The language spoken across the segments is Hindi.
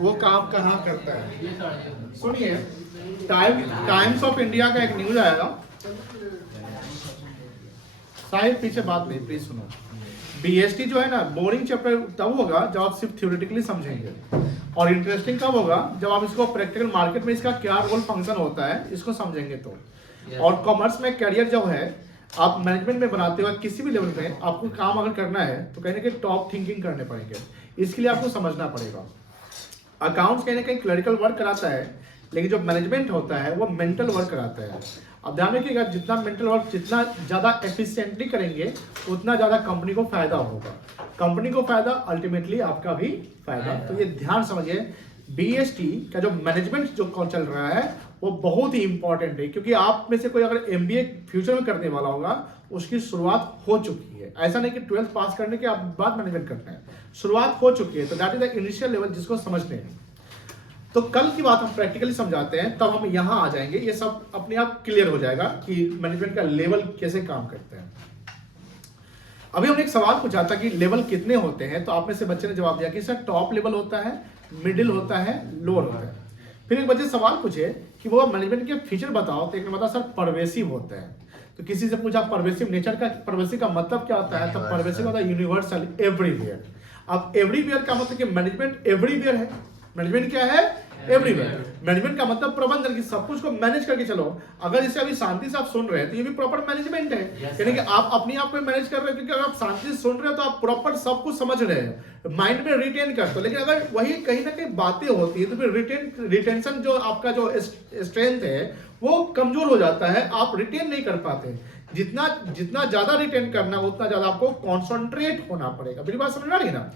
वो काम कहाँ करता है। सुनिए, टाइम्स ऑफ इंडिया का एक न्यूज आएगा। साहिब पीछे बात नहीं, प्लीज सुनो। बीएसटी जो है ना, बोरिंग चैप्टर तब होगा जब आप सिर्फ थ्योरेटिकली समझेंगे, और इंटरेस्टिंग कब होगा जब आप इसको प्रैक्टिकल मार्केट में इसका क्या रोल फंक्शन होता है इसको समझेंगे तो। और कॉमर्स में करियर जो है, आप मैनेजमेंट में बनाते हो किसी भी लेवल में, आपको काम अगर करना है तो कहीं ना कहीं टॉप थिंकिंग करने पड़ेंगे। इसके लिए आपको समझना पड़ेगा। अकाउंट्स कहीं ना कहीं क्लरिकल वर्क कराता है, लेकिन जो मैनेजमेंट होता है वो मेंटल वर्क कराता है। अब ध्यान रखिएगा, जितना मेंटल वर्क जितना ज़्यादा एफिशिएंटली करेंगे उतना ज़्यादा कंपनी को फायदा होगा। कंपनी को फायदा, अल्टीमेटली आपका भी फायदा। तो ये ध्यान समझिए, बीएसटी का जो मैनेजमेंट जो चल रहा है वो बहुत ही इंपॉर्टेंट है, क्योंकि आप में से कोई अगर एमबीए फ्यूचर में करने वाला होगा उसकी शुरुआत हो चुकी है। ऐसा नहीं कि 12th पास करने के बाद मैनेजमेंट करना है, शुरुआत हो चुकी है। तो that is the initial level जिसको समझते हैं। तो कल की बात हम प्रैक्टिकली समझाते हैं, तब हम यहाँ आ जाएंगे, ये सब अपने आप क्लियर हो जाएगा कि मैनेजमेंट का लेवल कैसे काम करते हैं। अभी हमने एक सवाल पूछा था कि लेवल कितने होते हैं, तो आप में से बच्चे ने जवाब दिया कि सर टॉप लेवल होता है, मिडिल होता है, लोअर होता है। फिर एक बच्चे सवाल पूछे कि वो मैनेजमेंट के फीचर बताओ, तो एक ने बताया सर परवेसिव होता है। तो किसी से पूछा परवेसिव नेचर का, परवेसिव का मतलब क्या होता है, तो परवेसिव होता है यूनिवर्सल, एवरीवेयर। अब एवरीवेयर का मतलब कि मैनेजमेंट एवरीवेयर है। मैनेजमेंट क्या है? एवरीवेयर। मैनेजमेंट का मतलब प्रबंधन, की सब कुछ को मैनेज करके चलो। अगर इसे अभी शांति से आप सुन रहे हैं तो ये भी प्रॉपर मैनेजमेंट है, यानी कि आप अपने आप को मैनेज कर रहे हैं, क्योंकि अगर आप शांति से सुन रहे हो तो आप प्रॉपर सब कुछ समझ रहे हैं, माइंड में रिटेन करते हो। लेकिन अगर वही कहीं ना कहीं बातें होती है तो फिर रिटेंशन जो आपका जो स्ट्रेंथ है वो कमजोर हो जाता है, आप रिटेन नहीं कर पाते। जितना ज्यादा रिटेन करना उतना ज्यादा आपको कॉन्सेंट्रेट होना पड़ेगा। मेरी बात समझ आ रही है ना।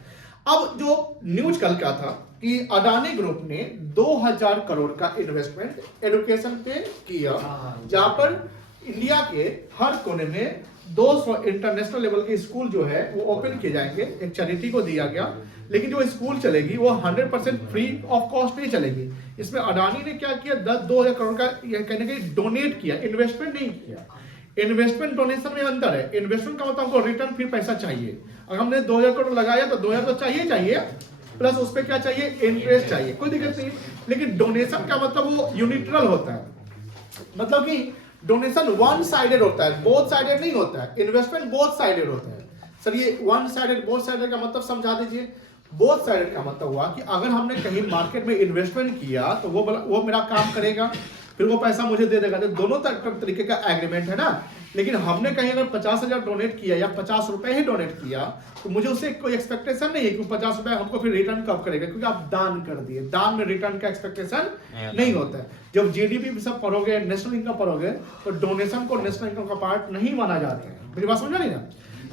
अब जो न्यूज कल का था कि अडानी ग्रुप ने 2000 करोड़ का इन्वेस्टमेंट एजुकेशन पे किया, जहां पर इंडिया के हर कोने में 200 इंटरनेशनल लेवल के स्कूल जो है वो ओपन किए जाएंगे। एक चैरिटी को दिया गया, लेकिन जो स्कूल चलेगी वो 100% फ्री ऑफ कॉस्ट नहीं चलेगी। इसमें अडानी ने क्या किया, 2000 करोड़ का कहने के डोनेट किया, इन्वेस्टमेंट नहीं किया। इन्वेस्टमेंट डोनेशन में अंतर है। इन्वेस्टमेंट का मतलब हमको रिटर्न फिर पैसा चाहिए। अगर हमने 2000 करोड़ लगाया तो 2000 तो चाहिए, प्लस उस पर क्या चाहिए, इंटरेस्ट चाहिए, कोई दिक्कत नहीं। लेकिन डोनेशन का मतलब वो यूनिट्रल होता है, मतलब कि डोनेशन वन साइडेड होता है, बोथ साइडेड नहीं होता है। इन्वेस्टमेंट बोथ साइडेड होता है। सर ये वन साइडेड बोथ साइडेड का मतलब समझा दीजिए। बोथ साइडेड का मतलब हुआ कि अगर हमने कहीं मार्केट में इन्वेस्टमेंट किया तो वो मेरा काम करेगा, फिर वो पैसा मुझे दे देगा। तो दोनों तरीके का एग्रीमेंट है ना। लेकिन हमने कहीं अगर 50,000 डोनेट किया या 50 रुपए ही डोनेट किया तो मुझे उससे कोई एक्सपेक्टेशन नहीं है कि 50 रुपए हमको फिर रिटर्न कब करेगा, क्योंकि आप दान कर दिए। दान में रिटर्न का एक्सपेक्टेशन नहीं होता है। जब जीडीपी सब पढ़ोगे, नेशनल इनकम पढ़ोगे, तो डोनेशन को नेशनल इनकम का पार्ट नहीं माना जाता है। मेरी बात समझ रही ना।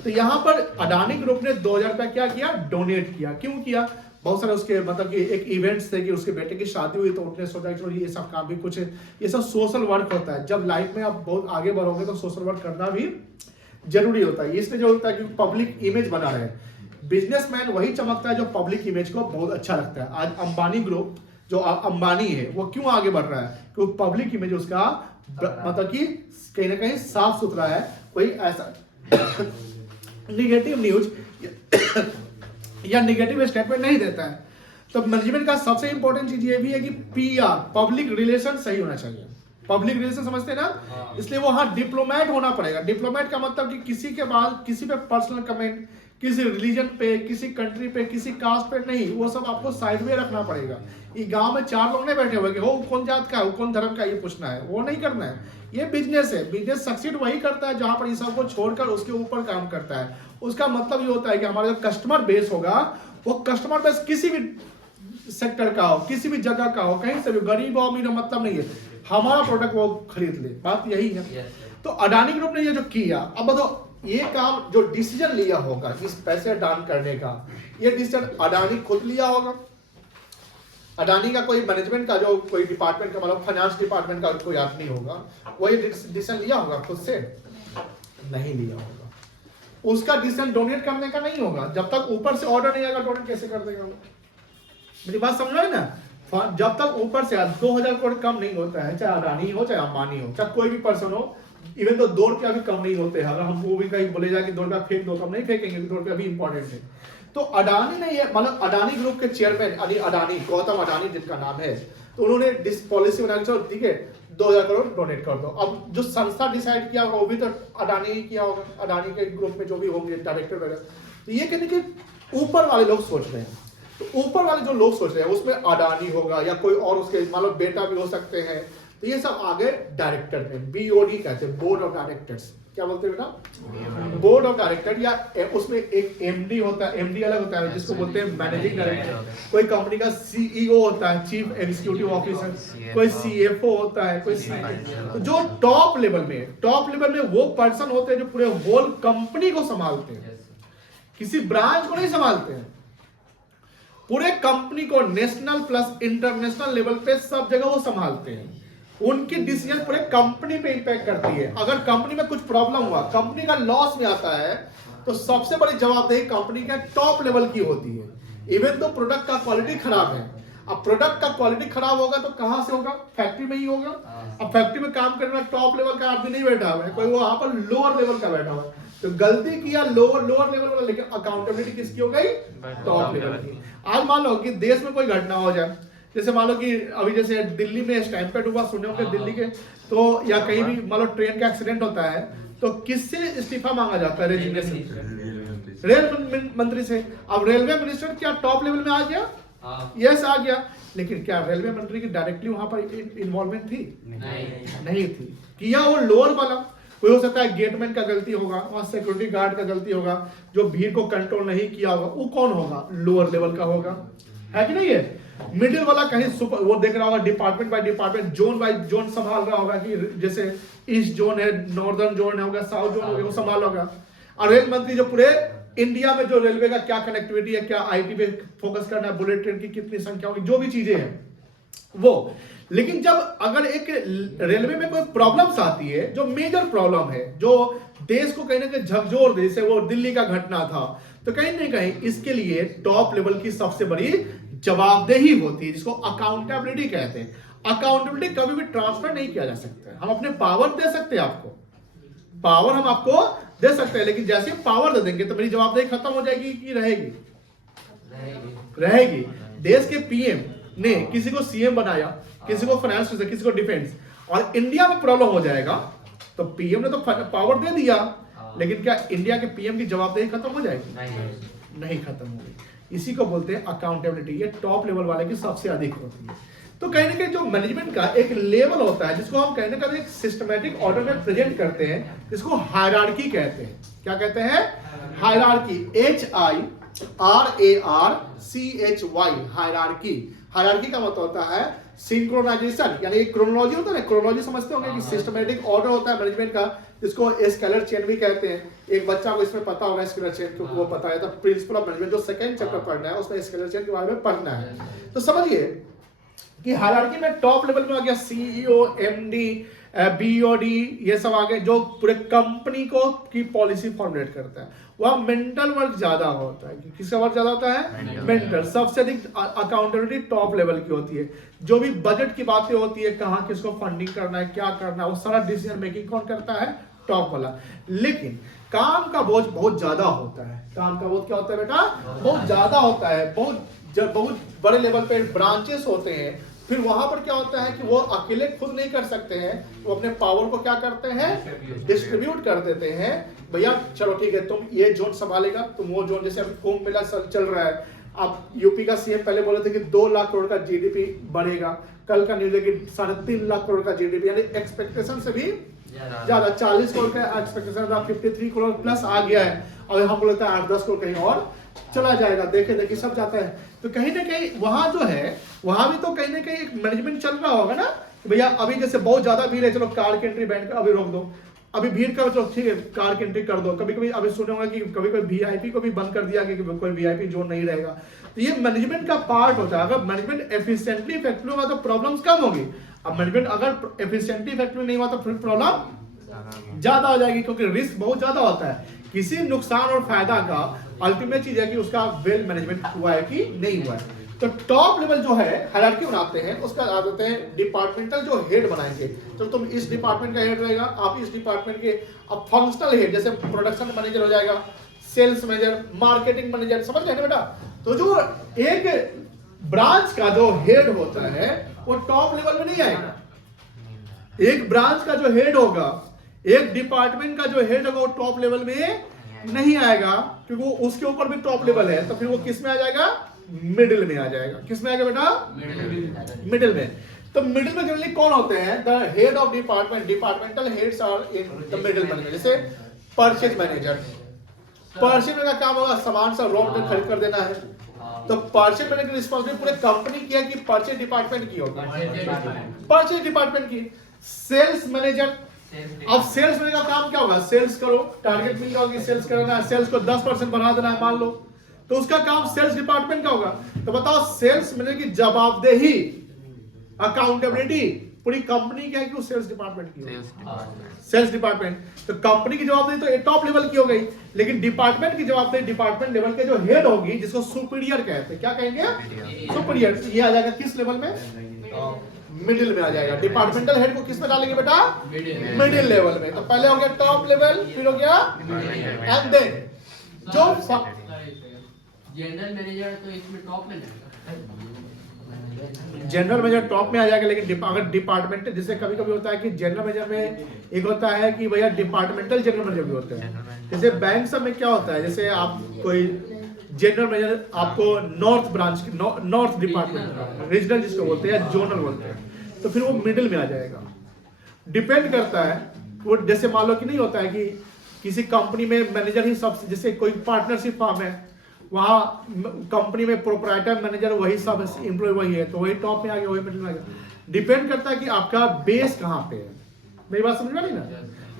तो यहाँ पर अडानी ग्रुप ने 2000 रुपया क्या किया, डोनेट किया। क्यों किया? बहुत सारे उसके मतलब कि एक इवेंट्स थे कि उसके बेटे की शादी हुई, तो उसने सोचा कि चलो ये सब काम भी कुछ, ये सब सोशल वर्क होता है। जब लाइफ में आप बहुत आगे बढ़ोगे तो सोशल वर्क करना भी जरूरी होता है। इसलिए जो होता है कि पब्लिक इमेज बना रहे। बिजनेसमैन वही चमकता है जो पब्लिक इमेज को बहुत अच्छा लगता है। आज अंबानी ग्रुप जो अंबानी है वो क्यों आगे बढ़ रहा है, क्योंकि पब्लिक इमेज उसका मतलब कि कहीं ना कहीं साफ सुथरा है। कोई ऐसा निगेटिव न्यूज या नेगेटिव स्टेटमेंट नहीं देता है। तो मैनेजमेंट का सबसे इंपॉर्टेंट चीज ये भी है कि पीआर, पब्लिक रिलेशन सही होना चाहिए। पब्लिक रिलेशन समझते हैं ना, इसलिए वो हाँ डिप्लोमेट होना पड़ेगा। डिप्लोमेट का मतलब कि किसी के बाद किसी पे पर्सनल कमेंट, किसी रिलीजन पे, किसी कंट्री पे, किसी कास्ट पे नहीं, वो सब आपको साइड में रखना पड़ेगा। ये गांव में 4 लोग नहीं बैठे हुए कि हो कौन जात का है, कौन धर्म का, ये पूछना है, वो नहीं करना है। ये बिजनेस है। बिजनेस सक्सीड वही करता है जहां पर ये सब को छोड़कर उसके ऊपर काम करता है। उसका मतलब ये होता है कि हमारा जो कस्टमर बेस होगा वो कस्टमर बेस किसी भी सेक्टर का हो, किसी भी जगह का हो, कहीं से भी, गरीब हो अमीर हो मतलब नहीं है, हमारा प्रोडक्ट वो खरीद ले। बात यही है। तो अडानी ग्रुप ने ये जो किया, अब बताओ ये काम जो डिसीजन लिया होगा इस पैसे दान करने का, ये डिसीजन अडानी खुद लिया होगा। अडानी का कोई मैनेजमेंट का जो कोई डिपार्टमेंट का मतलब फाइनेंस डिपार्टमेंट का कोई आदमी होगा, वो ये डिसीजन लिया होगा खुद से? नहीं लिया होगा। उसका डिसीजन डोनेट करने का नहीं होगा। जब तक ऊपर से ऑर्डर नहीं आएगा डोनेट कैसे कर देगा वो? मेरी बात समझ रहे ना। जब तक ऊपर से 2000 करोड़ कम नहीं होता है, चाहे अडानी हो, चाहे अंबानी हो, चाहे कोई भी पर्सन हो, इवन तो 2 रुपया भी कम नहीं होते हैं। अगर हम वो भी कहीं बोले जाए कि 2 रुपया फेंक दो तो हम नहीं फेंकेंगे, 2 रुपया भी इंपॉर्टेंट है। तो अडानी ने ये मतलब अडानी ग्रुप के चेयरमैन अडानी गौतम अडानी जिनका नाम है, तो उन्होंने पॉलिसी बना के चलो ठीक है 2000 करोड़ डोनेट कर दो। अब जो संस्था डिसाइड किया होगा वो भी तो अडानी ही किया होगा, अडानी के ग्रुप में जो भी होंगे डायरेक्टर वगैरह। तो ये कहने के ऊपर वाले लोग सोच रहे हैं, तो ऊपर वाले जो लोग सोच रहे हैं उसमें अडानी होगा या कोई और उसके मान लो बेटा भी हो सकते हैं। तो ये सब आगे डायरेक्टर में BOD कहते हैं, बोर्ड ऑफ डायरेक्टर्स। क्या बोलते हैं बेटा? बोर्ड ऑफ डायरेक्टर, या उसमें एक MD होता है, MD अलग होता है जिसको बोलते हैं मैनेजिंग डायरेक्टर। कोई कंपनी का CEO होता है, चीफ एग्जीक्यूटिव ऑफिसर, कोई CFO होता है, कोई तो जो टॉप लेवल में वो पर्सन होते हैं जो पूरे होल कंपनी को संभालते हैं, किसी ब्रांच को नहीं संभालते हैं, पूरे कंपनी को नेशनल प्लस इंटरनेशनल लेवल पे सब जगह वो संभालते हैं। उनकी डिसीजन पूरे कंपनी पे इंपैक्ट करती है। अगर कंपनी में कुछ प्रॉब्लम हुआ, कंपनी का लॉस में आता है, तो सबसे बड़ी जवाबदेही कंपनी के टॉप लेवल की होती है। इवन तो प्रोडक्ट का क्वालिटी खराब है, अब प्रोडक्ट का क्वालिटी खराब होगा तो कहां से होगा? फैक्ट्री में ही होगा। अब फैक्ट्री में काम करने वाला टॉप लेवल का आदमी नहीं बैठा हुआ है, कोई वहां पर लोअर लेवल का बैठा हुआ है। तो गलती किया लोअर लेवल वाला, लेकिन अकाउंटेबिलिटी किसकी हो गई? टॉप लेवल की। आज मान लो कि देश में कोई घटना हो जाए, जैसे मान लो कि अभी जैसे दिल्ली में स्टैम्पेड हुआ, सुने होंगे दिल्ली के, तो या कहीं भी मान लो ट्रेन का एक्सीडेंट होता है, तो किससे इस्तीफा मांगा जाता है? रेजिग्नेशन, रेल मंत्री से। अब रेलवे मिनिस्टर क्या टॉप लेवल में आ गया? यस आ गया, लेकिन क्या रेलवे मंत्री की डायरेक्टली वहां पर इन्वॉल्वमेंट थी? नहीं थी। किया वो लोअर वाला, कोई हो सकता है गेटमैन का गलती होगा, वहां सिक्योरिटी गार्ड का गलती होगा, जो भीड़ को कंट्रोल नहीं किया होगा, वो कौन होगा? लोअर लेवल का होगा, है कि नहीं है? मिडिल वाला कहीं सुपर वो देख रहा होगा, department by department, zone by zone संभाल रहा होगा कि जैसे ईस्ट जोन है, नॉर्दर्न जोन होगा, साउथ जोन होगा, वो संभाल होगा। और रेल मंत्री जो पूरे इंडिया में जो रेलवे का क्या कनेक्टिविटी है, क्या IT पे फोकस करना है, बुलेट ट्रेन की कितनी संख्या होगी, जो भी चीजें हैं वो। लेकिन जब अगर एक रेलवे में कोई प्रॉब्लम्स आती है, जो मेजर प्रॉब्लम है, जो देश को कहीं ना कहीं झकझोर दे, जैसे वो दिल्ली का घटना था, तो कहीं ना कहीं इसके लिए टॉप लेवल की सबसे बड़ी जवाबदेही होती है, जिसको अकाउंटेबिलिटी कहते हैं। अकाउंटेबिलिटी कभी भी ट्रांसफर नहीं किया जा सकता। हम अपने पावर दे सकते हैं आपको, पावर हम आपको दे सकते हैं, लेकिन जैसे पावर दे देंगे तो मेरी जवाबदेही खत्म हो जाएगी कि रहेगी? रहेगी। देश के PM ने किसी को CM बनाया, किसी को फाइनेंस, किसी को डिफेंस, और इंडिया में प्रॉब्लम हो जाएगा तो PM ने तो पावर दे दिया, लेकिन क्या इंडिया के PM की जवाबदेही खत्म हो जाएगी? नहीं खत्म होगी। इसी को बोलते हैं अकाउंटेबिलिटी। ये टॉप लेवल वाले की सबसे अधिक होती है। तो कहीं ना कहीं जो मैनेजमेंट का एक लेवल होता है, जिसको हम कहने का एक सिस्टमैटिक ऑर्डर में प्रेजेंट करते हैं, जिसको हायरार्की कहते हैं। क्या कहते हैं? Hierarchy, HIRARCHY, hierarchy. हायरार्की का मतलब होता है सिंक्रोनाइजेशन, यानी क्रोनोलॉजी होता है ना, क्रोनोलॉजी समझते होंगे कि सिस्टमैटिक ऑर्डर होता है मैनेजमेंट का, जिसको स्केलर चेन भी कहते हैं। एक बच्चा को इसमें पता होगा स्केलर चेन, क्योंकि वो पता है तो प्रिंसिपल ऑफ मैनेजमेंट जो सेकंड चैप्टर पढ़ना है उसमें स्केलर चेन के बारे में पढ़ना है। तो समझिए कि हायरार्की में टॉप लेवल में आ गया CEO, MD, BOD, ये सब आ गए, जो पूरे कंपनी को की पॉलिसी फॉर्मुलेट करता है। वह मेंटल वर्क ज्यादा होता है। किसका वर्क ज्यादा होता है? मेंटल। सबसे अधिक अकाउंटेबिलिटी टॉप लेवल की होती है। जो भी बजट की बातें होती है, कहाँ किसको फंडिंग करना है, क्या करना है, वो सारा डिसीजन मेकिंग कौन करता है? टॉप वाला। लेकिन काम का बोझ बहुत ज्यादा होता है। काम का बोझ क्या होता है बेटा? बहुत ज्यादा होता है। बहुत बड़े लेवल पे ब्रांचेस होते हैं, फिर वहां पर क्या होता है कि वो अकेले खुद नहीं कर सकते हैं, वो अपने पावर को क्या करते हैं? डिस्ट्रीब्यूट कर देते हैं। भैया चलो ठीक है, तुम ये जोन संभालेगा, तुम वो जोन। जैसे अभी कुंभ मेला चल रहा है, अब यूपी का CM पहले बोले थे कि 2 लाख करोड़ का GDP बढ़ेगा, कल का न्यूज है कि 3.5 लाख करोड़ का GDP, यानी एक्सपेक्टेशन से भी ज्यादा 40 करोड़ का एक्सपेक्टेशन था, 53 करोड़ प्लस आ गया है। और हम बोलते हैं 8-10 करोड़ कहीं और चला जाएगा, देखे सब जाता है। तो कहीं ना कहीं वहां जो है, वहां भी तो कहीं ना कहीं एक मैनेजमेंट चल रहा होगा ना। भैया अभी जैसे बहुत ज्यादा भीड़ है, चलो कार की एंट्री बैंड का अभी रोक दो, अभी भीड़ का चलो ठीक है कार की एंट्री कर दो। कभी कभी अभी सुने होगा कि कभी कभी VIP को भी बंद कर दिया कि कोई VIP जोन नहीं रहेगा। तो ये मैनेजमेंट का पार्ट होता है। अगर मैनेजमेंट एफिशिएंटली इफेक्टिव होगा तो प्रॉब्लम्स कम होगी। अब मैनेजमेंट अगर एफिशिएंटली इफेक्टिव नहीं हुआ तो फिर प्रॉब्लम ज्यादा हो जाएगी, क्योंकि रिस्क बहुत ज्यादा होता है। किसी नुकसान और फायदा का अल्टीमेट चीज है कि उसका वेल मैनेजमेंट हुआ है कि नहीं हुआ है। तो टॉप लेवल जो है हायरार्की बनाते हैं, उसका आते हैं डिपार्टमेंटल जो हेड बनाएंगे। तो तुम इस डिपार्टमेंट का हेड रहेगा, आप इस डिपार्टमेंट के अब फंक्शनल हेड, जैसे प्रोडक्शन मैनेजर हो जाएगा, सेल्स मैनेजर, मार्केटिंग मैनेजर, समझ रहे हैं बेटा। तो जो एक ब्रांच का जो हेड होता है वो टॉप लेवल में नहीं आएगा। एक ब्रांच का जो हेड होगा, एक डिपार्टमेंट का जो हेड होगा वो टॉप लेवल में नहीं आएगा, क्योंकि वो उसके ऊपर भी टॉप लेवल है। तो फिर वो किस में आ जाएगा? मिडिल में आ जाएगा। किस में आएगा बेटा? मिडिल में। तो मिडिल में जनरली कौन होते हैं? The head of department, departmental heads are in the middle manager. जैसे परचेज मैनेजर, परचेज मैनेजर का काम होगा सामान सब रॉ मटेरियल खरीद कर देना है। तो परचेज मैनेजर की रिस्पांसिबिलिटी पूरे कंपनी की है कि परचेज डिपार्टमेंट की होगी? परचेज डिपार्टमेंट की। सेल्स मैनेजर, अब सेल्स मैनेजर का काम क्या होगा? सेल्स करो, टारगेट मिल जाओगी, सेल्स करना है, सेल्स को 10% बढ़ा देना है मान लो, तो उसका काम सेल्स डिपार्टमेंट का होगा। तो बताओ सेल्स मैनेजर की जवाबदेही, अकाउंटेबिलिटी पूरी कंपनी क्या है कि वो सेल्स डिपार्टमेंट की होगी? Sales department. तो कंपनी की जवाबदेही तो टॉप लेवल की हो गई, लेकिन डिपार्टमेंट की जवाबदेही डिपार्टमेंट लेवल के जो हेड होगी, जिसको सुपीरियर कहते हैं। क्या कहेंगे? सुपीरियर। ये आ जाएगा किस लेवल में? मिडिल में आ जाएगा। डिपार्टमेंटल हेड को किस में डालेंगे बेटा? मिडिल लेवल में। तो पहले हो गया टॉप लेवल, फिर हो गया एंड देन जो जनरल मैनेजर तो इसमें टॉप में जाएगा। जनरल मैनेजर टॉप में आ जाएगा। लेकिन अगर डिपार्टमेंट, जैसे कभी कभी होता है कि जनरल मैनेजर में एक होता है कि भैया डिपार्टमेंटल जनरल मैनेजर भी होते हैं। जैसे बैंक सब में क्या होता है, जैसे आप कोई जनरल मैनेजर आपको north branch, north department, regional जिसको बोलते हैं या जोनल बोलते हैं, तो फिर वो मिडिल में आ जाएगा। डिपेंड करता है वो, जैसे मान लो कि नहीं होता है कि किसी कंपनी में मैनेजर ही सब, जैसे कोई पार्टनरशिप फर्म है, वहाँ कंपनी में प्रोप्राइटर मैनेजर वही सब एम्प्लॉय वही है, तो वही टॉप में आ गया, वही मिडिल में आ गया। डिपेंड करता है कि आपका बेस कहाँ पे है। मेरी बात समझ में आ रही ना?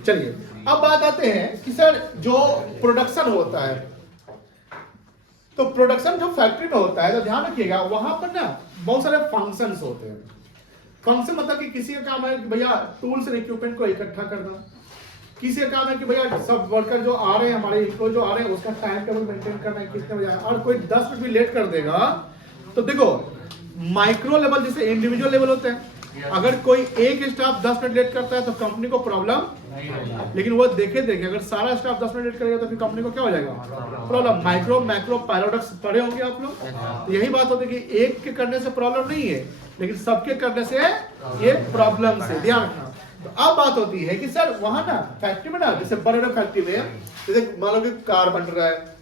चलिए अब बात आते हैं कि सर जो प्रोडक्शन होता है, तो प्रोडक्शन जो फैक्ट्री में होता है, तो ध्यान रखिएगा वहां पर ना बहुत सारे फंक्शंस होते हैं। फंक्शन मतलब कि किसी का काम है कि भैया टूल्स और इक्विपमेंट को इकट्ठा करना, किसी का काम है कि भैया सब वर्कर जो आ रहे हैं, हमारे एम्प्लॉय जो आ रहे हैं, उसका टाइम टेबल मेंटेन करना है कितने बजे, और कोई 10 मिनट भी लेट कर देगा तो देखो माइक्रो लेवल जैसे इंडिविजुअल लेवल होते हैं, अगर कोई एक स्टाफ 10 मिनट लेट करता है तो कंपनी को प्रॉब्लम, लेकिन वो देखे अगर सारा स्टाफ 10 मिनट लेट करेगा तो फिर कंपनी को क्या हो जाएगा? प्रॉब्लम। माइक्रो मैक्रो पैराडॉक्स पढ़े होंगे आप लोग, तो यही बात होती है कि एक के करने से प्रॉब्लम नहीं है, लेकिन सबके करने से ये प्रॉब्लम से, ध्यान रखना। तो अब बात होती है कि सर वहां ना फैक्ट्री में ना, जैसे बड़े बड़े फैक्ट्री में जैसे मान लो कि कार बन रहा है,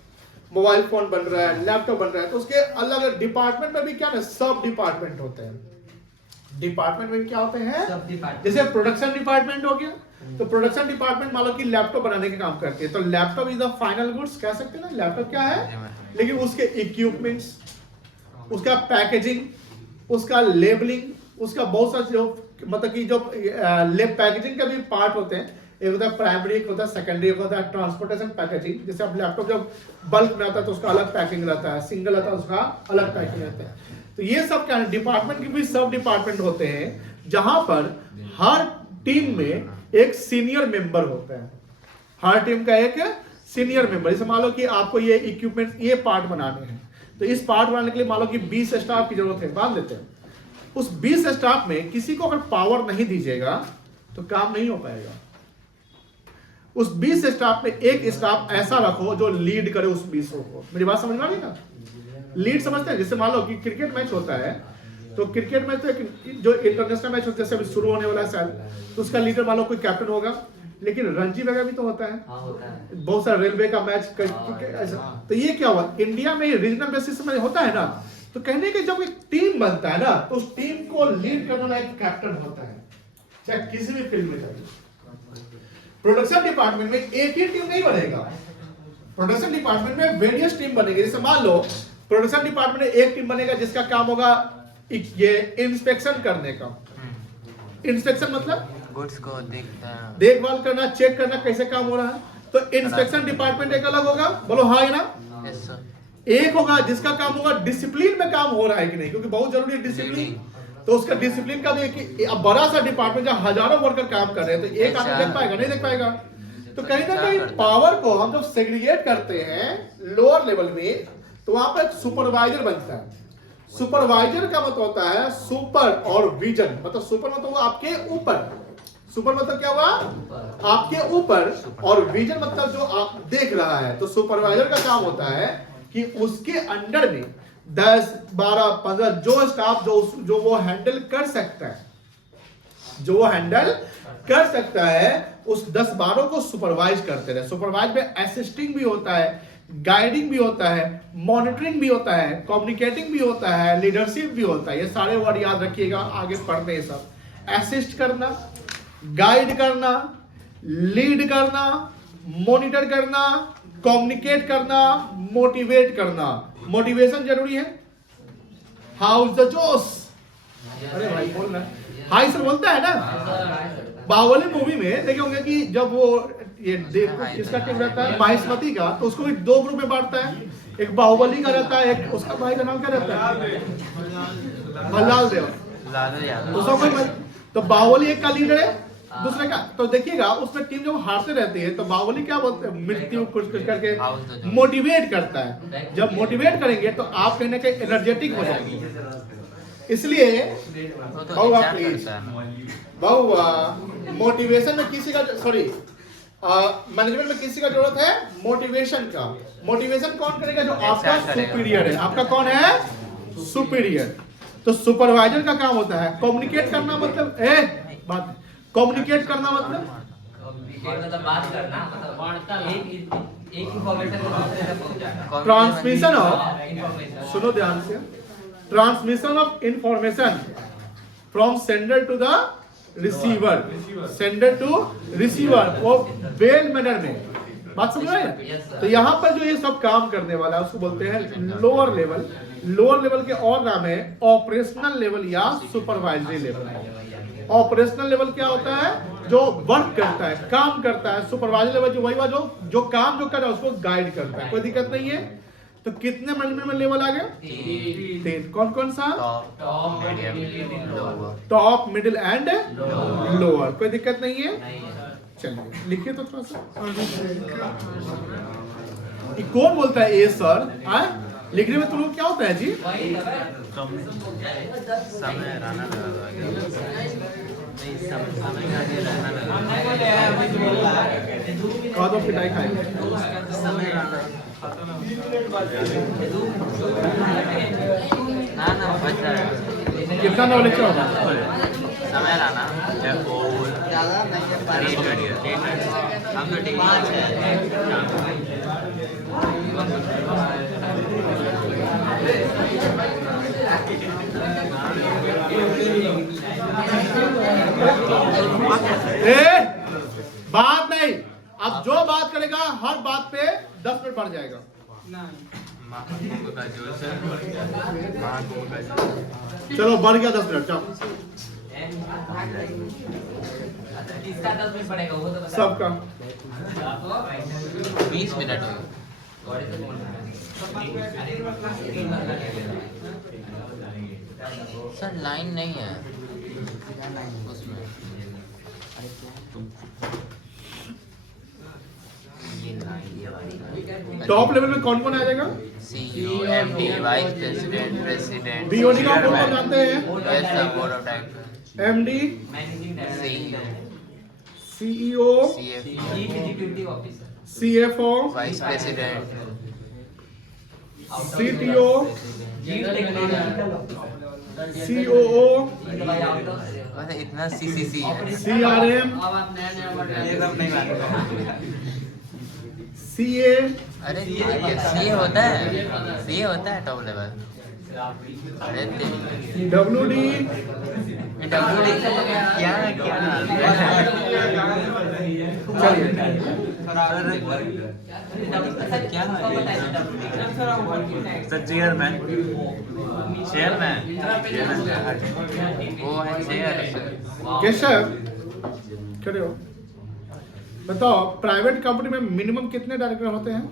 मोबाइल फोन बन रहा है, लैपटॉप बन रहा है, तो उसके अलग डिपार्टमेंट में भी क्या ना सब डिपार्टमेंट होते हैं। डिपार्टमेंट में क्या होते हैं? जैसे प्रोडक्शन डिपार्टमेंट हो गया, तो प्रोडक्शन डिपार्टमेंट मान लो कि लैपटॉप बनाने का काम करती है, तो laptop is the final goods कह सकते हैं ना, लैपटॉप क्या है, लेकिन उसके इक्विपमेंट्स, उसका पैकेजिंग, उसका लेबलिंग, उसका बहुत सारा जो मतलब कि जो पैकेजिंग का भी पार्ट होते हैं, एक होता है प्राइमरी, एक होता है सेकेंडरी, एक होता है ट्रांसपोर्टेशन पैकेजिंग। जैसे अब लैपटॉप जब बल्क में आता है तो उसका अलग पैकिंग रहता है, सिंगल आता है उसका अलग पैकिंग रहता है। तो ये सब क्या है, डिपार्टमेंट के भी सब डिपार्टमेंट होते हैं, जहां पर हर टीम में एक सीनियर मेंबर होता है। हर टीम का एक सीनियर मेंबर, जैसे मान लो कि आपको ये इक्विपमेंट, ये पार्ट बनाने हैं, तो इस पार्ट बनाने के लिए मान लो कि 20 स्टाफ की जरूरत है, मान लेते हैं। उस 20 स्टाफ में किसी को अगर पावर नहीं दीजिएगा तो काम नहीं हो पाएगा। उस 20 स्टाफ में एक स्टाफ ऐसा रखो जो लीड करे उस 20 को। मेरी बात समझ में आ रही ना? लीड समझते हैं? जैसे मान लो कि क्रिकेट मैच होता है, तो क्रिकेट मैच तो एक जो इंटरनेशनल मैच होता है, जैसे अभी शुरू होने वाला है शायद, तो उसका लीडर मान लो कोई कैप्टन होगा, लेकिन रणजी वगैरह भी तो होता है, बहुत सारा रेलवे का मैच ऐसा। तो ये क्या हुआ, इंडिया में रीजनल बेसिस में होता है ना, तो कहने के जब एक टीम बनता है ना, तो उस टीम को लीड करने वाला एक कैप्टन होता है, चाहे किसी भी फील्ड में जाए। प्रोडक्शन डिपार्टमेंट में एक ही टीम नहीं बनेगा, प्रोडक्शन डिपार्टमेंट में वेरियस टीम बनेगी। जैसे मान लो प्रोडक्शन डिपार्टमेंट में एक टीम बनेगा जिसका काम होगा ये इंस्पेक्शन करने का। इंस्पेक्शन मतलब गुड्स को देखभाल करना, चेक करना कैसे काम हो रहा है। तो इंस्पेक्शन डिपार्टमेंट एक अलग होगा, बोलो हाँ है ना। Yes sir. एक होगा जिसका काम होगा डिसिप्लिन में काम हो रहा है कि नहीं, क्योंकि बहुत जरूरी है डिसिप्लिन। तो उसका डिसिप्लिन का भी एक अब बड़ा सा डिपार्टमेंट जहाँ हजारों वर्कर काम कर रहे हैं, तो एक आदमी देख पाएगा नहीं देख पाएगा। तो कहीं ना कहीं पावर को हम जब सेग्रीगेट करते हैं लोअर लेवल में, तो वहां पर सुपरवाइजर बनता है। सुपरवाइजर का मतलब होता है सुपर और विजन, मतलब सुपर मतलब आपके ऊपर, सुपर मतलब क्या हुआ, आपके ऊपर, और विजन मतलब जो आप देख रहा है। तो सुपरवाइजर का काम होता है कि उसके अंडर में 10, 12, 15 जो स्टाफ जो वो हैंडल कर सकता है, जो वो हैंडल कर सकता है, उस 10-12 को सुपरवाइज करते रहे। सुपरवाइज में असिस्टिंग भी होता है, गाइडिंग भी होता है, मॉनिटरिंग भी होता है, कम्युनिकेटिंग भी होता है, लीडरशिप भी होता है। ये सारे वर्ड याद रखिएगा, आगे पढ़ते हैं सब। असिस्ट करना, गाइड करना, लीड करना, मॉनिटर करना, कम्युनिकेट करना, मोटिवेट करना। मोटिवेशन जरूरी है। हाउ इज द जोश, अरे भाई बोलना, हाई सर बोलता है ना। बाहुबली मूवी में देखे होंगे कि जब वो ये किसका टीम रहता है, माहिष्मती का, तो उसको भी 2 ग्रुप में बांटता है। एक बाहुबली का रहता है, एक उसका भाई का नाम क्या रहता है, मल्लाल देव। तो बाहुबली एक का लीडर है, दूसरे का। तो देखिएगा उसमें टीम जब हारते रहती है तो बाहुबली क्या बोलते हैं, मृत्यु कुछ कुछ करके मोटिवेट करता है। जब मोटिवेट करेंगे तो आप कहने के एनर्जेटिक हो जाएंगे। इसलिए बहुआ प्लीज, बहुआ मोटिवेशन में किसी का, सॉरी मैनेजमेंट में किसी का जरूरत है, मोटिवेशन का। मोटिवेशन कौन करेगा, जो आपका सुपीरियर है। आपका कौन है, सुपीरियर। तो सुपरवाइजर का काम होता है कम्युनिकेट करना, मतलब बात कम्युनिकेट करना मतलब बात करना, मतलब एक इंफॉर्मेशन को दूसरे तक पहुंचाना। ट्रांसमिशन ऑफ, सुनो ध्यान से, transmission of information from sender to the receiver, sender to receiver, वो वेल मैनर में। बात समझ रहे हैं। तो यहाँ पर जो ये सब काम करने वाला है उसको बोलते हैं लोअर लेवल। लोअर लेवल के और नाम है ऑपरेशनल लेवल या सुपरवाइजरी लेवल। ऑपरेशनल लेवल क्या होता है, जो वर्क करता है, काम करता है। सुपरवाइजर लेवल जो वही हुआ जो काम जो कर रहा है उसको गाइड करता है। कोई दिक्कत नहीं है। तो कितने मैनेजमेंट में लेवल आ गया, 3। कौन कौन सा, टॉप, मिडिल एंड लोअर। कोई दिक्कत नहीं है। चलिए लिखिए तो थोड़ा सा। ये कौन बोलता है ए सर, लिखने में तुम लोग क्या होता है जी, समय राना कहा दो पिटाई खाएंगे। कितना नॉलेज होगा, समय राना हम बात नहीं, अब जो बात करेगा हर बात पे 10 मिनट बढ़ जाएगा। चलो बढ़ गया 10 मिनट, चलो इसका 10 मिनट पड़ेगा, वो तो बता। सबका 20 मिनट हो सर। लाइन नहीं है उसमें, टॉप लेवल में कौन कौन आ जाएगा, CEO, MD, vice president, president, BOD का कौन कौन जानते हैं, board of director, MD, CEO, CEO, CFO, CFO, vice president, CTO, COO, मतलब इतना CCC है। सीआरएम, अब आप नया सीए, अरे CA होता है, CA होता है टॉप लेवल। अरे डब्ल्यूडी, WD क्या क्या क्या सर चेयरमैन वो है चेयर। केशव खड़े हो, बताओ प्राइवेट कंपनी में मिनिमम कितने डायरेक्टर होते हैं,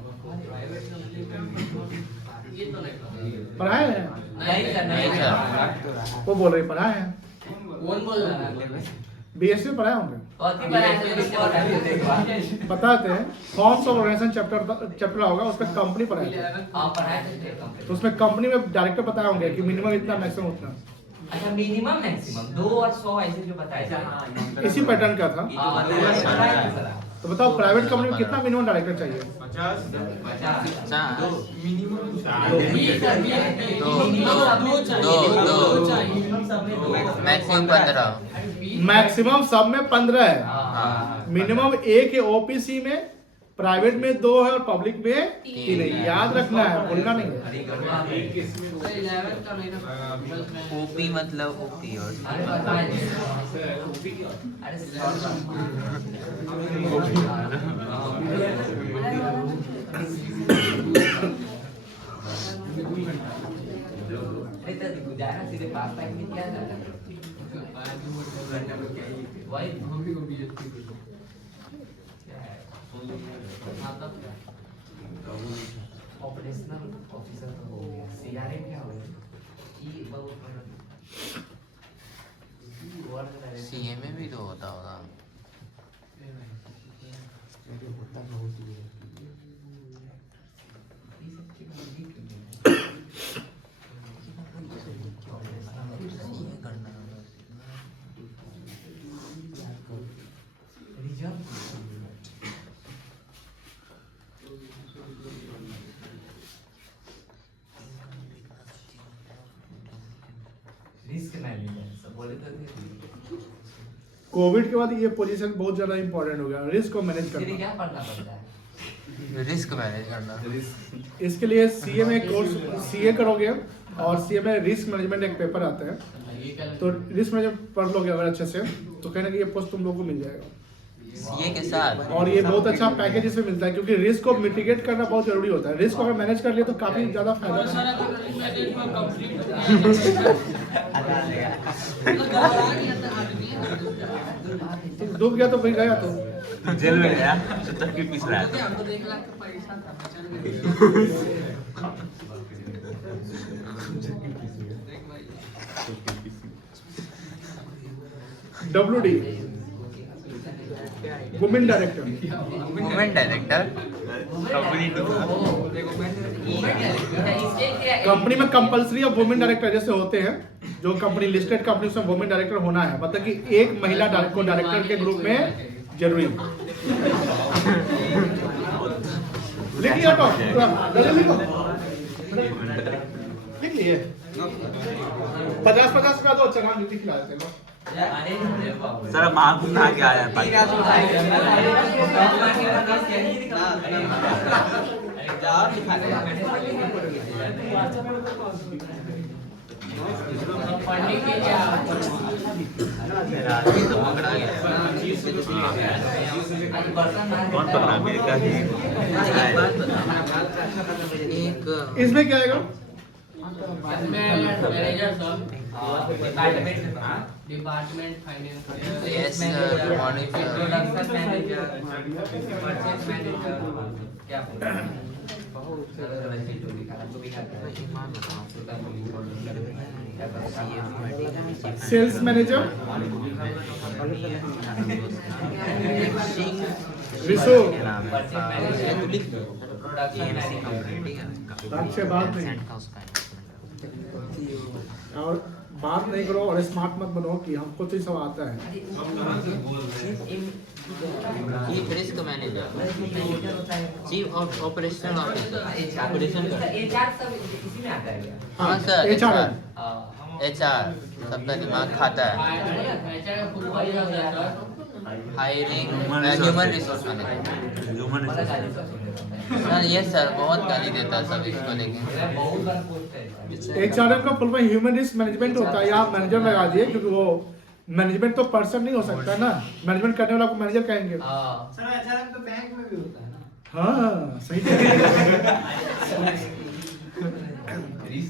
पढ़ाए हैं, नहीं सर, नहीं सर। वो बोल रहे पढ़ाए हैं, कौन बोल रहा है? बीएससी पढ़ाए होंगे, बहुत ही बड़ा है। बताते हैं फॉर्म्स ऑफ ऑर्गेनाइजेशन चैप्टर होगा, उसमें कंपनी पढ़ाए थे। हाँ, पढ़ाए थे कंपनी। तो उसमें कंपनी में डायरेक्टर बताए होंगे कि मिनिमम इतना मैक्सिमम उतना। अच्छा मिनिमम मैक्सिमम 2 और 100 ऐसे जो बताए थे। इसी पैटर्न का था। तो बताओ प्राइवेट कंपनी में कितना मिनिमम डायरेक्टर चाहिए? 50 मैक्सिमम 15 मैक्सिमम सब में 15 है, हाँ। मिनिमम एक है ओपीसी में, प्राइवेट में 2 है और पब्लिक में 3 है। याद रखना है, भूलना नहीं है। ओपी मतलब ओपी और गुजारा सीधे पास टाइम में क्या था वही ऑपरेशनल ऑफिसर हो गया, सीआरएम क्या हो गया, ये बहुत सीए में भी तो होता होगा। रिस्क मैनेजमेंट सब बोले तो थे। कोविड के बाद ये पोजीशन बहुत ज्यादा इंपॉर्टेंट हो गया, रिस्क को मैनेज फिर करना। क्या पढ़ना पड़ता है? रिस्क मैनेज करना। इसके लिए सीए में कोर्स सीए करोगे और सीए में रिस्क मैनेजमेंट एक पेपर आता है, तो रिस्क मैनेजमेंट पढ़ लोगे अगर अच्छे से तो कहीं ना कहीं ये पोस्ट तुम लोगों को मिल जाएगा। सीए के साथ और ये बहुत अच्छा पैकेज इसमें मिलता है, क्योंकि रिस्क को मिटिगेट करना बहुत जरूरी होता है। रिस्क को अगर मैनेज कर लिया तो काफी ज्यादा फायदा है। डूब गया तो भाई गया तो जेल में गया तब की पीस रहा है। WD women director. Women director company में कंपलसरी है वुमेन डायरेक्टर जैसे होते हैं, जो कंपनी लिस्टेड कंपनी उसमें वुमेन डायरेक्टर होना है, मतलब कि एक महिला को डायरेक्टर के ग्रुप में जरूरी। लिखिए ऑटो जल्दी लिखो, लिख लिए 50-50 का दो चना जल्दी खिला देते हैं। सर माँ को कहा के आया था। कौन पकड़ा मेरे का ही एक इसमें क्या आएगा? Department finance, Yes, sir. Good morning, sir. Production manager, purchase manager, क्या बोलते हैं? सेल्स मैनेजर, रिसोर्स अच्छे बात नहीं, और बात नहीं करो और स्मार्ट मत बनो कि हमको तो सब आता है। Chief risk manager, chief operational officer, operation HR सब इसी में आता है क्या? हाँ सर, HR HR सबका दिमाग खाता है। Hiring human resource manager. Human sir ये सर बहुत गाली देता है सब इसको लेके। बहुत बार पोस्ट है। HRM का फुल में ह्यूमन रिस्क मैनेजमेंट होता है, या मैनेजर लगा दिए, क्योंकि वो मैनेजमेंट तो पर्सन नहीं हो सकता है ना, मैनेजमेंट करने वाला को मैनेजर कहेंगे। सर एचआरएम तो बैंक में भी होता है ना? हाँ सही है।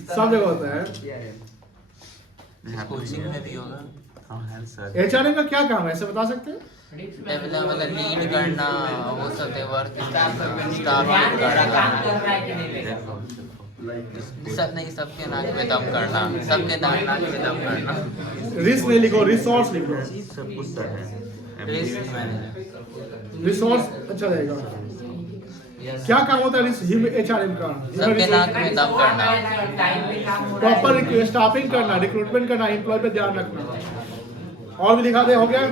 सब जगह होता है। कोचिंग में भी होगा। हाँ है सर। HRM का क्या काम है ऐसे बता सकते हैं? मतलब लीड करना, वो सब है, वर्क स्टाफ काम करना, कर रहा है कि नहीं लेगा? सब नहीं, सबके नाक पे दम करना, सबके नाक पे दम करना। रिस्क नहीं लिखो, रिसोर्स लिखो। सब कुछ सर है। रिस्क मैनेजर, रिसोर्स अच्छा रहेगा। Yes, क्या काम होता है HRM का? सबके नाक में दम करना, टाइम पे काम हो रहा है। प्रॉपर स्टाफिंग करना, रिक्रूटमेंट करना, एम्प्लॉय पे ध्यान रखना। और भी दिखा दे, हो गया?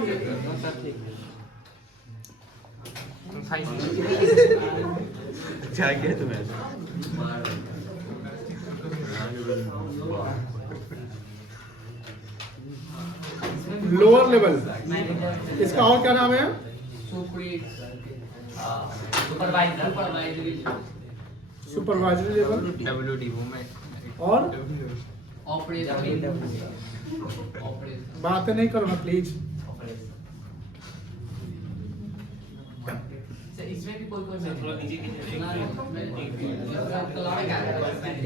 क्या किया तुम्हें? लोअर लेवल, इसका और क्या नाम है? Supervisory level. WD वुमेन और बातें नहीं करो ना प्लीज।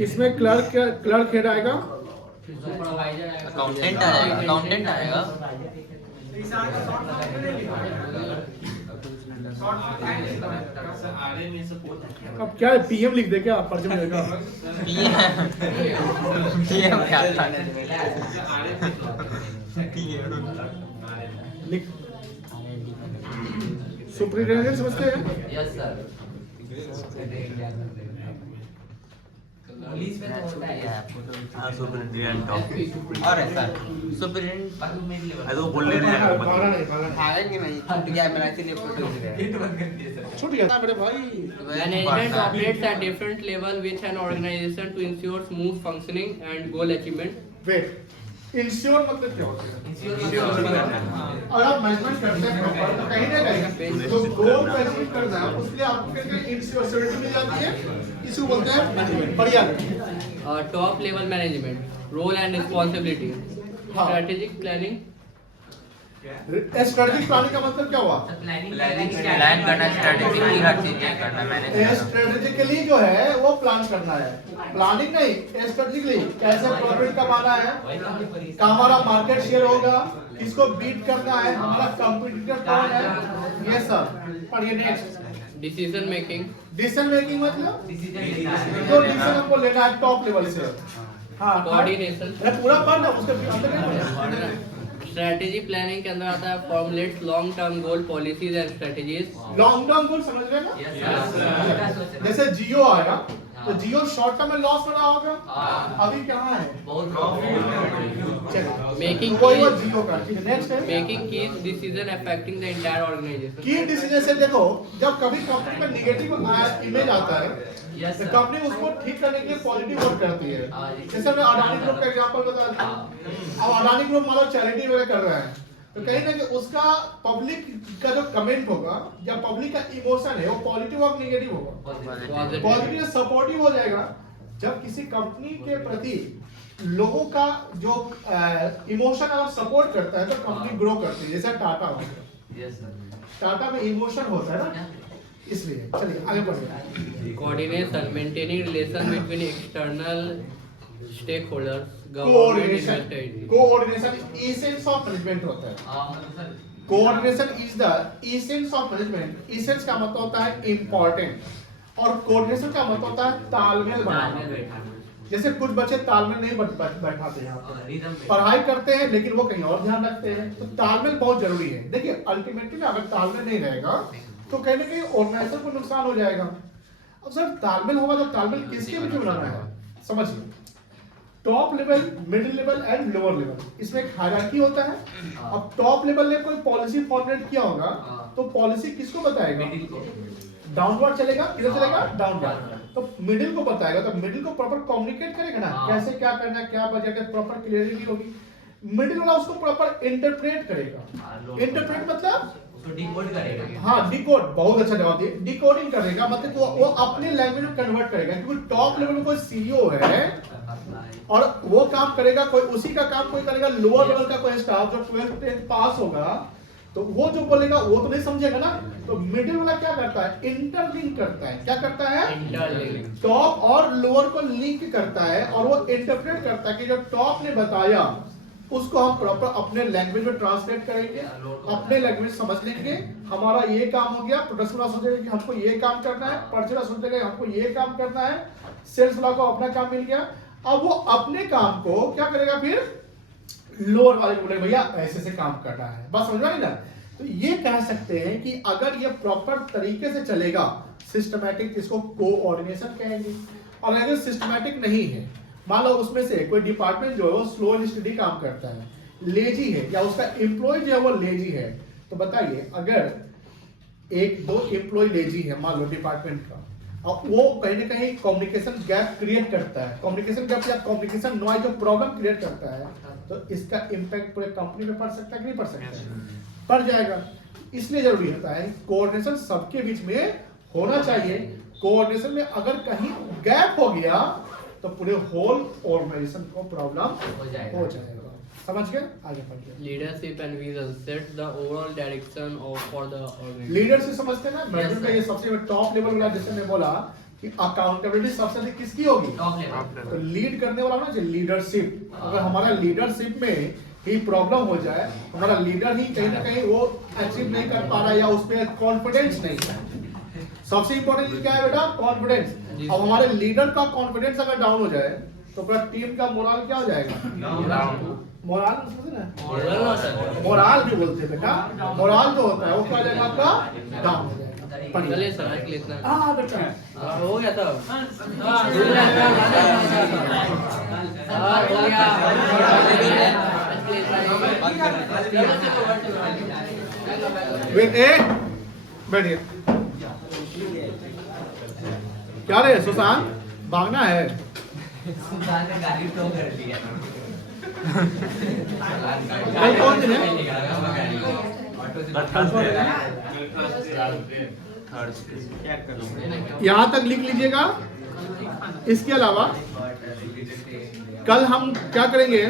इसमें क्लर्क हेड आएगा, अकाउंटेंट आएगा, अकाउंटेंट आएगा। अब क्या है, PM लिख दे क्या पर्चे में देगा? PM क्या था? लिख। सुपरिटेंडेंट समझते हैं? Yes sir. पुलिस में तो होता है। हाँ सुपरिटेंडेंट टॉप। और ऐसा सुपरिटेंडेंट अरे वो बोलने नहीं आएगा भागा नहीं, भागा नहीं। आएंगे नहीं, छूट गया मेरा, इसीलिए फोटो खींच रहे हैं। छूट गया मेरे भाई। Management operates at different level with an organization to ensure smooth functioning and goal achievement. Wait, ensure मतलब क्या होता है? अगर आप मैनेजमेंट करते हैं प्रॉपर तो कहीं ना कहीं जो गोल को अचीव करना है उसके लिए आपको क्या इंश्योरेंस मिल जाती है, इसको बोलते हैं मैनेजमेंट। बढ़िया। Top level management, role and responsibility, हाँ। strategic planning, स्ट्रेटेजिक प्लानिंग का मतलब क्या हुआ? प्लान करना, स्ट्रेटेजी हर चीज करना, मैनेज करना। स्ट्रेटेजिकली जो है वो प्लान करना है, प्लानिंग नहीं, स्ट्रेटेजिकली कैसे प्रॉफिट कमाना है, कहाँ हमारा मार्केट शेयर होगा, किसको बीट करना है, हमारा कंपटीटर कौन है, ये सब। पढ़िए next. decision making, decision making मतलब जो डिसीजन हमको लेना है टॉप लेवल से। हाँ coordination, ये पूरा पढ़ना, उसके अंदर नहीं पढ़ना। strategy planning के अंदर आता है formulate long term goal policies and strategies. Long term goal समझ रहे हैं ना? जैसे जियो आएगा तो जियो शॉर्ट टर्म में लॉस हो रहा होगा, अभी कहाँ है? Making कोई वो key- जियो का। ठीक है, नेक्स्ट है Making key decision affecting the entire organization. की डिसीजन से। देखो जब कभी कंपनी में निगेटिव इमेज आता है तो कंपनी उसको ठीक करने के लिए पॉजिटिव वर्क करती है। जैसे मैं अडानी ग्रुप का एग्जांपल बता दूं, अब अडानी ग्रुप मान लो चैरिटी वगैरह कर रहा है तो कहीं ना कहीं उसका पब्लिक का जो कमेंट होगा या पब्लिक का इमोशन है वो पॉजिटिव और नेगेटिव होगा। पॉजिटिव सपोर्टिव हो जाएगा जब किसी कंपनी के प्रति लोगों का जो इमोशन अगर सपोर्ट करता है तो कंपनी ग्रो करती है। जैसे टाटा हो गया, टाटा में इमोशन होता है ना, इसलिए। चलिए आगे बढ़िए। Coordination, maintaining relation between external stakeholders, government, investor. Coordination essence of management होता है। Coordination is the essence of management. Essence का मतलब होता है इंपॉर्टेंट और कोऑर्डिनेशन का मतलब होता है तालमेल बनाना। जैसे कुछ बच्चे तालमेल नहीं बैठाते यहाँ पर, पढ़ाई करते हैं लेकिन वो कहीं और ध्यान रखते हैं, तो तालमेल बहुत जरूरी है। देखिए अल्टीमेटली अगर तालमेल नहीं रहेगा तो कहीं ना कहीं ऑर्गेनाइजेशन को नुकसान हो जाएगा। अब सर तालमेल होगा तो तालमेल किसके बीच में बनाना है? समझिए, top level, middle level and lower level, इसमें एक हायरार्की होता है। अब टॉप लेवल ने कोई पॉलिसी फॉर्मुलेट किया होगा तो पॉलिसी किसको बताएगा? डाउनवर्ड चलेगा, किधर चलेगा? डाउनवर्ड। तो मिडिल को बताएगा, तो मिडिल को प्रॉपर कम्युनिकेट करेगा ना, कैसे क्या करना है, क्या बजट है, प्रॉपर क्लियरिटी होगी। मिडिल वाला उसको प्रॉपर इंटरप्रेट करेगा। इंटरप्रेट मतलब डिकोड करेगा। हाँ डिकोड, बहुत अच्छा जवाब दिए। डिकोडिंग करेगा मतलब वो अपने लैंग्वेज में कन्वर्ट करेगा, क्योंकि टॉप लेवल में कोई सीईओ है और वो काम करेगा, कोई उसी का काम कोई करेगा। लोअर लेवल का कोई स्टाफ जो 12th 10th पास होगा तो वो जो बोलेगा वो तो नहीं समझेगा ना। तो मिडिल वाला क्या करता है? इंटरलिंक करता है। क्या करता है? Interlink. टॉप और लोअर को लिंक करता है और वो इंटरप्रेट करता है कि जो टॉप ने बताया उसको हम प्रॉपर अपने लैंग्वेज में ट्रांसलेट करेंगे, अपने लैंग्वेज समझ लेंगे। हमारा ये काम हो गया, प्रोडक्शन वाला सोचेगा कि हमको ये काम करना है, परचेज वाला सोचेगा हमको ये काम करना है, सेल्स वाला को अपना काम मिल गया। अब वो अपने काम को क्या करेगा? फिर लोअर वाले को बोलेगा भैया ऐसे से काम करना है। बस समझ में नहीं ना? तो तो ये कह सकते हैं कि अगर ये प्रॉपर तरीके से चलेगा सिस्टमैटिक, इसको कोऑर्डिनेशन कहेंगे। और अगर सिस्टमैटिक नहीं है, मान लो उसमें से कोई डिपार्टमेंट जो है वो स्लो एंड स्टडी काम करता है, लेजी है, या उसका एम्प्लॉय जो है वो लेजी है, तो बताइए अगर एक दो एम्प्लॉय लेजी है मान लो डिपार्टमेंट का, और वो कहीं ना कहीं कम्युनिकेशन गैप क्रिएट करता है, कम्युनिकेशन गैप या कम्युनिकेशन नॉइज जो प्रॉब्लम क्रिएट करता है, तो इसका इम्पैक्ट पूरे कंपनी पे पड़ सकता है कि नहीं पड़ सकता है? पड़ जाएगा। इसलिए जरूरी होता है कोऑर्डिनेशन सबके बीच में होना चाहिए। कोऑर्डिनेशन में अगर कहीं गैप हो गया तो पूरे होल ऑर्गेनाइजेशन को प्रॉब्लम हो जाएगा। समझ गए? आगे बढ़िए। Leadership and vision set the overall direction of for the organization. Leadership समझते हैं ना, मैनेजमेंट का ये सबसे टॉप लेवल वाला, जैसे मैं बोला कि अकाउंटेबिलिटी सबसे अधिक किसकी होगी? Top level. तो लीड करने वाला होना चाहिए लीडरशिप। अगर हमारा लीडरशिप में ही प्रॉब्लम हो जाए, हमारा लीडर ही कहीं ना कहीं वो अचीव नहीं कर पा रहा है या उसमें कॉन्फिडेंस नहीं है, सबसे इंपॉर्टेंट क्या है बेटा? कॉन्फिडेंस। अब हमारे लीडर का कॉन्फिडेंस अगर डाउन हो जाए तो पूरा टीम का मोरल क्या हो जाएगा? मोरल समझे ना, मोरल भी बोलते हैं बेटा, मोरल जो होता है वो क्या हो जाएगा? आपका डाउन हो जाएगा। चलिए सर, आज के लिए इतना। हाँ बेटा, हो गया तब। हाँ, हो गया। आज के लिए इतना ही। वेट ए बैठिए। क्या रे सुशांत, भागना है? सुशांत ने गाड़ी टो कर दिया। कल कौन दिन है? यहाँ तक लिख लीजिएगा। इसके अलावा कल हम क्या करेंगे,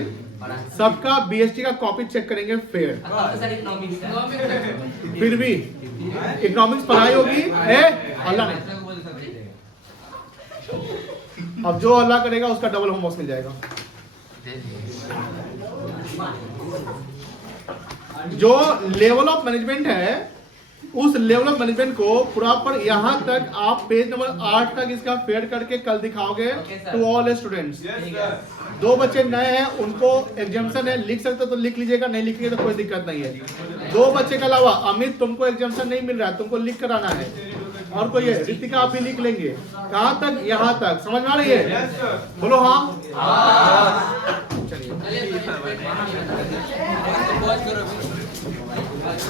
सबका बीएसटी का कॉपी चेक करेंगे फेयर। सर इकोनॉमिक्स है। फिर भी इकोनॉमिक्स पढ़ाई होगी अल्लाह ने। अब जो अल्लाह करेगा उसका डबल होमवर्क मिल जाएगा। जो लेवल ऑफ मैनेजमेंट है उस लेवल ऑफ मैनेजमेंट को प्रॉपर यहाँ तक आप पेज नंबर 8 तक इसका फेयर करके कल दिखाओगे टू ऑल स्टूडेंट्स। दो बच्चे नए हैं, उनको एग्जाम्शन है, लिख सकते तो लिख लीजिएगा, नहीं लिखिए तो कोई दिक्कत नहीं है। दो बच्चे के अलावा अमित, तुमको एग्जाम्शन नहीं मिल रहा है, तुमको लिख कर आना है। और कोई है, रितिका आप भी लिख लेंगे। कहाँ तक? यहाँ तक। समझ में आ रही है? बोलो हाँ। चलिए।